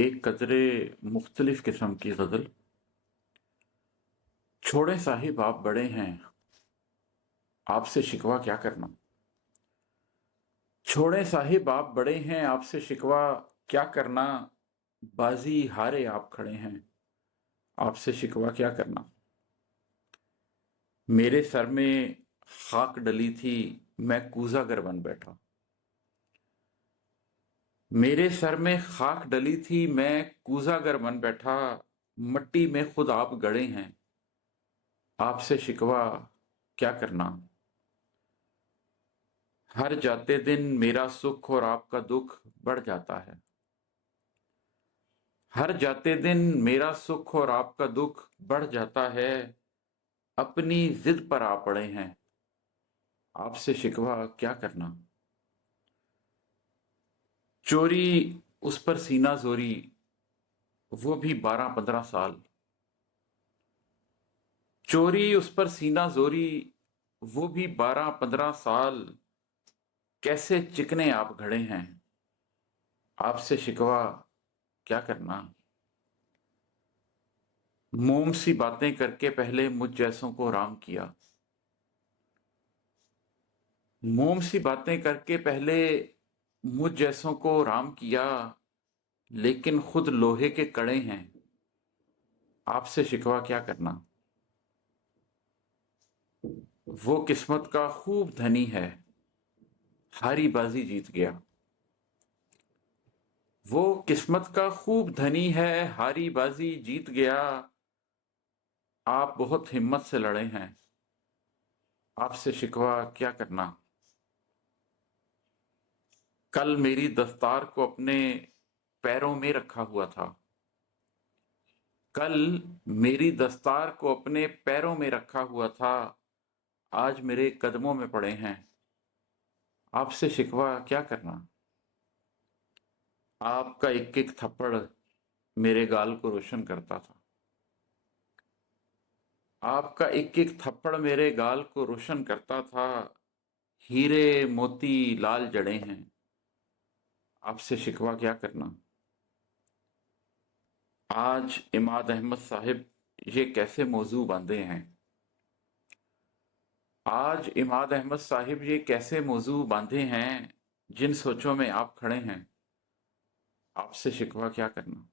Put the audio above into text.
एक कदरे मुख्तलिफ किस्म की गज़ल। छोड़े साहिब आप बड़े हैं, आपसे शिकवा क्या करना। छोड़े साहिब आप बड़े हैं, आपसे शिकवा क्या करना। बाजी हारे आप खड़े हैं, आपसे शिकवा क्या करना। मेरे सर में खाक डली थी, मैं कूज़ागर बन बैठा। मेरे सर में खाक डली थी, मैं कूज़ागर बन बैठा। मट्टी में खुद आप गड़े हैं, आपसे शिकवा क्या करना। हर जाते दिन मेरा सुख और आपका दुख बढ़ जाता है। हर जाते दिन मेरा सुख और आपका दुख बढ़ जाता है। अपनी जिद पर आ पड़े हैं, आपसे शिकवा क्या करना। चोरी उस पर सीना जोरी, वो भी 12-15 साल। चोरी उस पर सीना जोरी, वो भी 12-15 साल। कैसे चिकने आप घड़े हैं, आपसे शिकवा क्या करना। मोम सी बातें करके पहले मुझ जैसों को राम किया। मोम सी बातें करके पहले मुझ जैसों को राम किया। लेकिन खुद लोहे के कड़े हैं, आपसे शिकवा क्या करना। वो किस्मत का खूब धनी है, हारी बाजी जीत गया। वो किस्मत का खूब धनी है, हारी बाजी जीत गया। आप बहुत हिम्मत से लड़े हैं, आपसे शिकवा क्या करना। कल मेरी दस्तार को अपने पैरों में रखा हुआ था। कल मेरी दस्तार को अपने पैरों में रखा हुआ था। आज मेरे कदमों में पड़े हैं, आपसे शिकवा क्या करना। आपका एक एक थप्पड़ मेरे गाल को रोशन करता था। आपका एक एक थप्पड़ मेरे गाल को रोशन करता था। हीरे मोती लाल जड़े हैं, आपसे शिकवा क्या करना। आज इमाद अहमद साहिब ये कैसे मौजू बांधे हैं। आज इमाद अहमद साहिब ये कैसे मौजू बांधे हैं। जिन सोचों में आप खड़े हैं, आपसे शिकवा क्या करना।